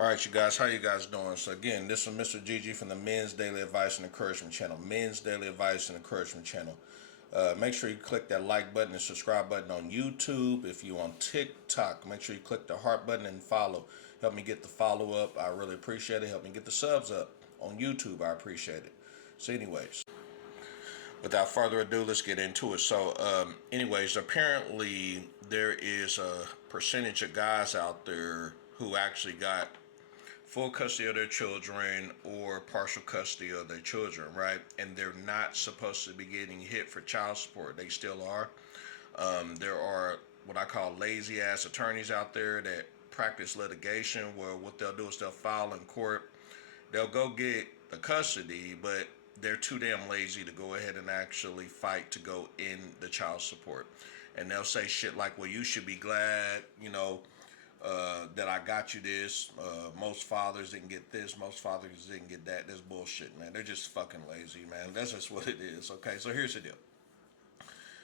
All right, you guys, how you guys doing? So again, this is Mr. Gigi from the Men's Daily Advice and Encouragement channel. Men's Daily Advice and Encouragement channel. Make sure you click that like button and subscribe button on YouTube. If you're on TikTok, make sure you click the heart button and follow. Help me get the follow up. I really appreciate it. Help me get the subs up on YouTube. I appreciate it. So anyways, without further ado, let's get into it. So anyways, apparently there is a percentage of guys out there who actually got full custody of their children or partial custody of their children, right? And they're not supposed to be getting hit for child support. They still are. There are what I call lazy ass attorneys out there that practice litigation where what they'll do is they'll file in court. They'll go get the custody, but they're too damn lazy to go ahead and actually fight to go in the child support. And they'll say shit like, well, you should be glad, that I got you this. Most fathers didn't get this. Most fathers didn't get that. That's bullshit, man. They're just fucking lazy, man. That's just what it is. Okay, so here's the deal.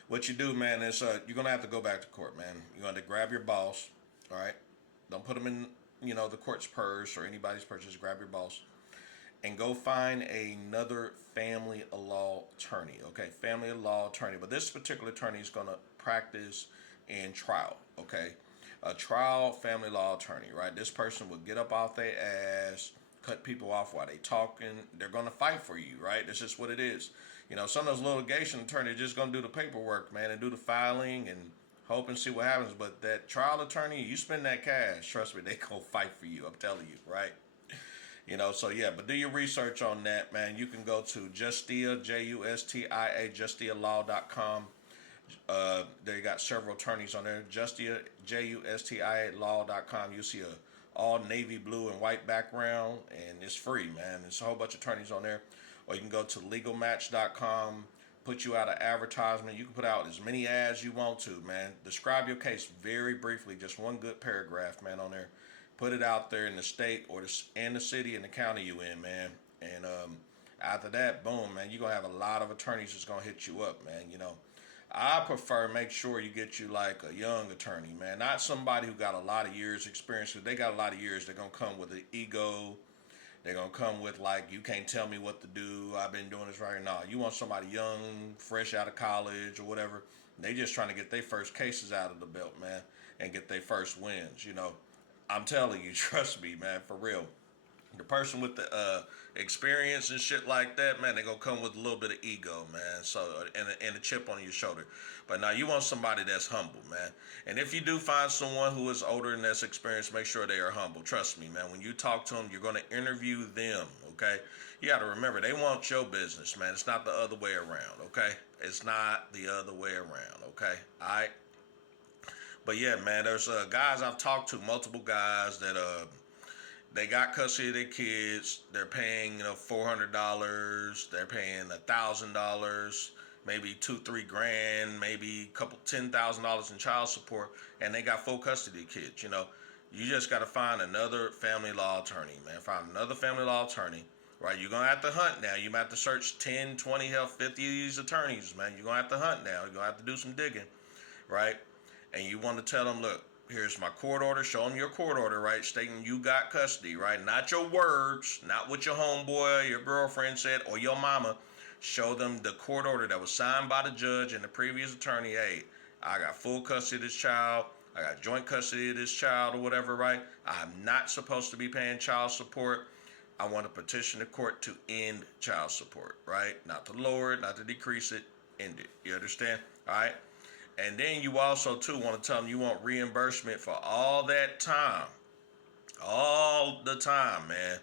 What you do, man, is you're gonna have to go back to court, man. You're gonna have to grab your boss. All right, don't put them in, the court's purse or anybody's purse. Just grab your boss and go find another family law attorney. Okay, family law attorney. But this particular attorney is gonna practice in trial. Okay, a trial family law attorney, right? This person will get up off their ass, cut people off while they talking. They're gonna fight for you, right? That's just what it is. Some of those litigation attorneys are just gonna do the paperwork, man, and do the filing and hope and see what happens. But that trial attorney, you spend that cash, trust me, they gonna fight for you. I'm telling you, right? So yeah, but do your research on that, man. You can go to Justia, Justia, JustiaLaw.com. They got several attorneys on there. Justia, JustiaLaw.com. You see a all navy blue and white background, and it's free, man. There's a whole bunch of attorneys on there. Or you can go to LegalMatch.com. Put you out an advertisement. You can put out as many ads you want to, man. Describe your case very briefly, just one good paragraph, man, on there. Put it out there in the state or in the city and the county you in, man. And after that, boom, man, you're going to have a lot of attorneys that's going to hit you up, man. I prefer make sure you get you like a young attorney, man. Not somebody who got a lot of years experience. Because they got a lot of years, they're going to come with an ego. They're going to come with like, you can't tell me what to do. I've been doing this right now. You want somebody young, fresh out of college or whatever. They just trying to get their first cases out of the belt, man. And get their first wins, I'm telling you, trust me, man, for real. The person with the experience and shit like that, man, they gonna come with a little bit of ego, man. So and a chip on your shoulder. But now you want somebody that's humble, man. And if you do find someone who is older and that's experienced, make sure they are humble. Trust me, man. When you talk to them, you're gonna interview them. Okay. You got to remember, they want your business, man. It's not the other way around. Okay. It's not the other way around. Okay. All right. But yeah, man, there's guys I've talked to, multiple guys that they got custody of their kids. They're paying $400. They're paying $1,000, maybe $2-3 grand, maybe a couple $10,000 in child support, and they got full custody of kids. You just got to find another family law attorney, man. Find another family law attorney. Right, you're going to have to hunt now. You might have to search 10, 20, hell, 50 of these attorneys, man. You're going to have to hunt now. You're going to have to do some digging, right? And you want to tell them, look, here's my court order. Show them your court order, right? Stating you got custody, right? Not your words, not what your homeboy, your girlfriend said, or your mama. Show them the court order that was signed by the judge and the previous attorney. Hey, I got full custody of this child. I got joint custody of this child or whatever, right? I'm not supposed to be paying child support. I want to petition the court to end child support, right? Not to lower it, not to decrease it, end it. You understand? All right? And then you also, too, want to tell them you want reimbursement for all that time. All the time, man,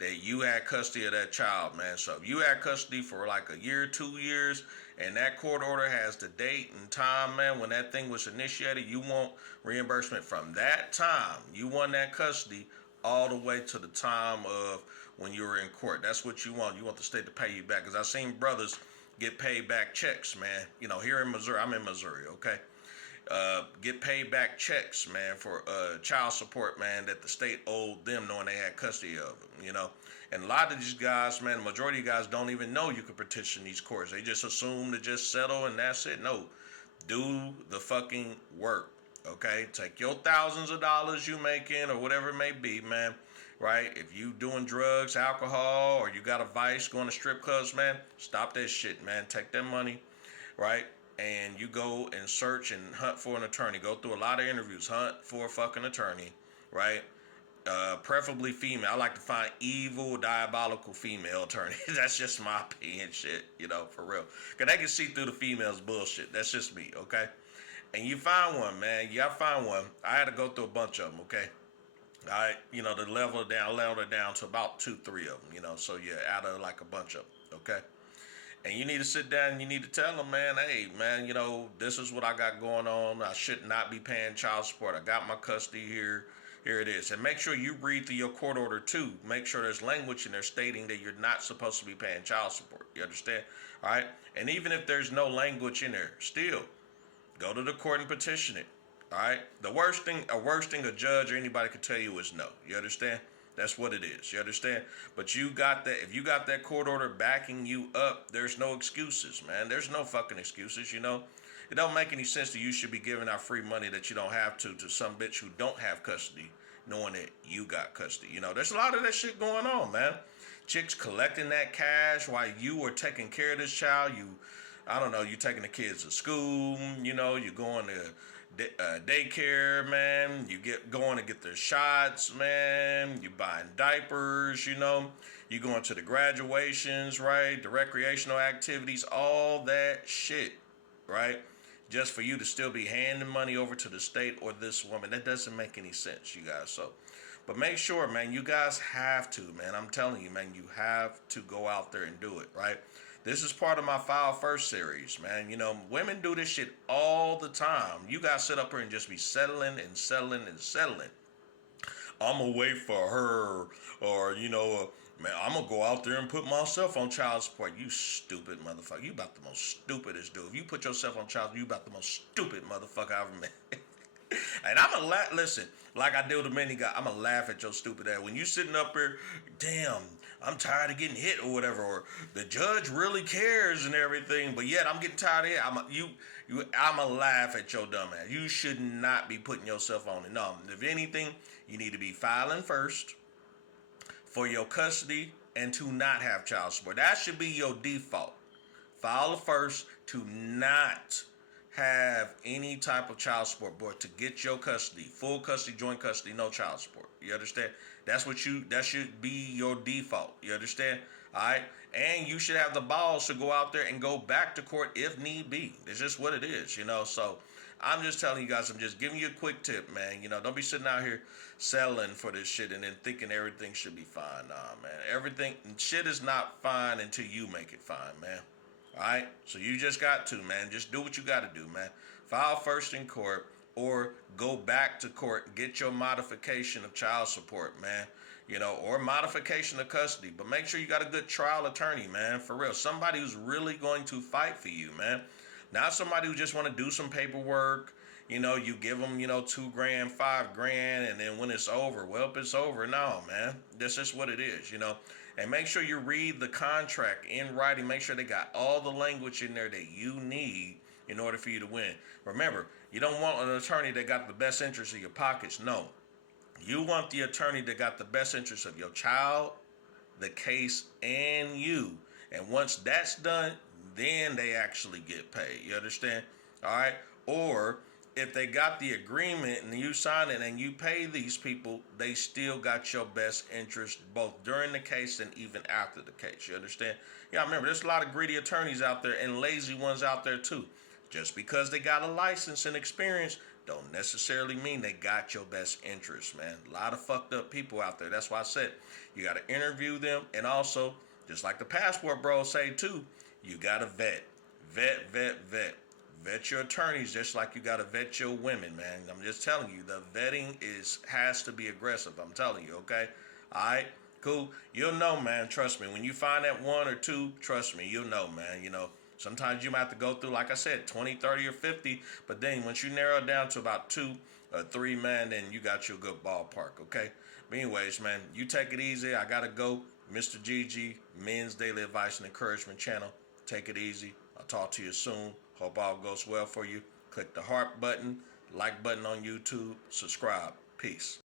that you had custody of that child, man. So if you had custody for like a year, 2 years, and that court order has the date and time, man, when that thing was initiated, you want reimbursement from that time. You want that custody all the way to the time of when you were in court. That's what you want. You want the state to pay you back. Because I've seen brothers get paid back checks, man. Here in Missouri, I'm in Missouri, okay? Get paid back checks, man, for child support, man, that the state owed them knowing they had custody of them, And a lot of these guys, man, the majority of guys don't even know you could petition these courts. They just assume to just settle and that's it. No, do the fucking work. Okay, take your thousands of dollars you making or whatever it may be, man. Right? If you doing drugs, alcohol, or you got a vice going to strip clubs, man, stop that shit, man. Take that money, right? And you go and search and hunt for an attorney. Go through a lot of interviews. Hunt for a fucking attorney, right? Preferably female. I like to find evil, diabolical female attorneys. That's just my opinion, shit. For real. Cause they can see through the females' bullshit. That's just me, okay? And you find one, man. You gotta find one. I had to go through a bunch of them, okay? To level it down to about 2, 3 of them, So yeah, out of like a bunch of them, okay? And you need to sit down and you need to tell them, man, hey, man, this is what I got going on. I should not be paying child support. I got my custody here. Here it is. And make sure you read through your court order too. Make sure there's language in there stating that you're not supposed to be paying child support. You understand? All right. And even if there's no language in there, still go to the court and petition it. All right. The worst thing a judge or anybody could tell you is no. You understand? That's what it is. You understand? But you got that. If you got that court order backing you up, there's no excuses, man. There's no fucking excuses. It don't make any sense that you should be giving out free money that you don't have to some bitch who don't have custody, knowing that you got custody. There's a lot of that shit going on, man. Chicks collecting that cash while you are taking care of this child. I don't know, you taking the kids to school. You're going to daycare, man. You going to get their shots, man. You buying diapers, You going to the graduations, right? The recreational activities, all that shit, right? Just for you to still be handing money over to the state or this woman. That doesn't make any sense, you guys. But make sure, man, you guys have to, man. I'm telling you, man, you have to go out there and do it, right? This is part of my File First series, man. Women do this shit all the time. You guys sit up here and just be settling and settling and settling. I'm gonna wait for her, or man, I'm gonna go out there and put myself on child support. You stupid motherfucker. You about the most stupidest dude. If you put yourself on child support, you about the most stupid motherfucker I ever met. And I'm gonna listen, like I do to many guys, I'm gonna laugh at your stupid ass. When you sitting up here, damn, I'm tired of getting hit or whatever, or the judge really cares and everything, but yet I'm getting tired of it. I'm gonna laugh at your dumb ass. You should not be putting yourself on it. No, if anything, you need to be filing first for your custody and to not have child support. That should be your default. File first to not have any type of child support, but to get your custody, full custody, joint custody, no child support. You understand? That should be your default. You understand? All right? And you should have the balls to go out there and go back to court if need be. It's just what it is, So I'm just telling you guys, I'm just giving you a quick tip, man. Don't be sitting out here settling for this shit and then thinking everything should be fine. Nah, man. Shit is not fine until you make it fine, man. All right? So you just got to, man. Just do what you got to do, man. File first in court or go back to court and get your modification of child support, man. Or modification of custody. But make sure you got a good trial attorney, man. For real. Somebody who's really going to fight for you, man. Not somebody who just want to do some paperwork. You give them, $2,000, $5,000, and then when it's over, well, it's over. No, man. That's just what it is, And make sure you read the contract in writing. Make sure they got all the language in there that you need in order for you to win. Remember, you don't want an attorney that got the best interest of your pockets. No. You want the attorney that got the best interest of your child, the case, and you. And once that's done, then they actually get paid. You understand? All right? Or if they got the agreement and you sign it and you pay these people, they still got your best interest both during the case and even after the case. You understand? Yeah, remember, there's a lot of greedy attorneys out there and lazy ones out there too. Just because they got a license and experience don't necessarily mean they got your best interest, man. A lot of fucked up people out there. That's why I said you got to interview them, and also, just like the passport bros say too, you got to vet. Vet your attorneys just like you got to vet your women, man. I'm just telling you, the vetting has to be aggressive. I'm telling you, okay? All right, cool. You'll know, man. Trust me. When you find that one or two, trust me, you'll know, man. Sometimes you might have to go through, like I said, 20, 30, or 50. But then once you narrow it down to about 2 or 3, man, then you got your good ballpark, okay? But anyways, man, you take it easy. I got to go. Mr. Gigi, Men's Daily Advice and Encouragement Channel. Take it easy. I'll talk to you soon. Hope all goes well for you. Click the heart button. like button on YouTube, subscribe. Peace.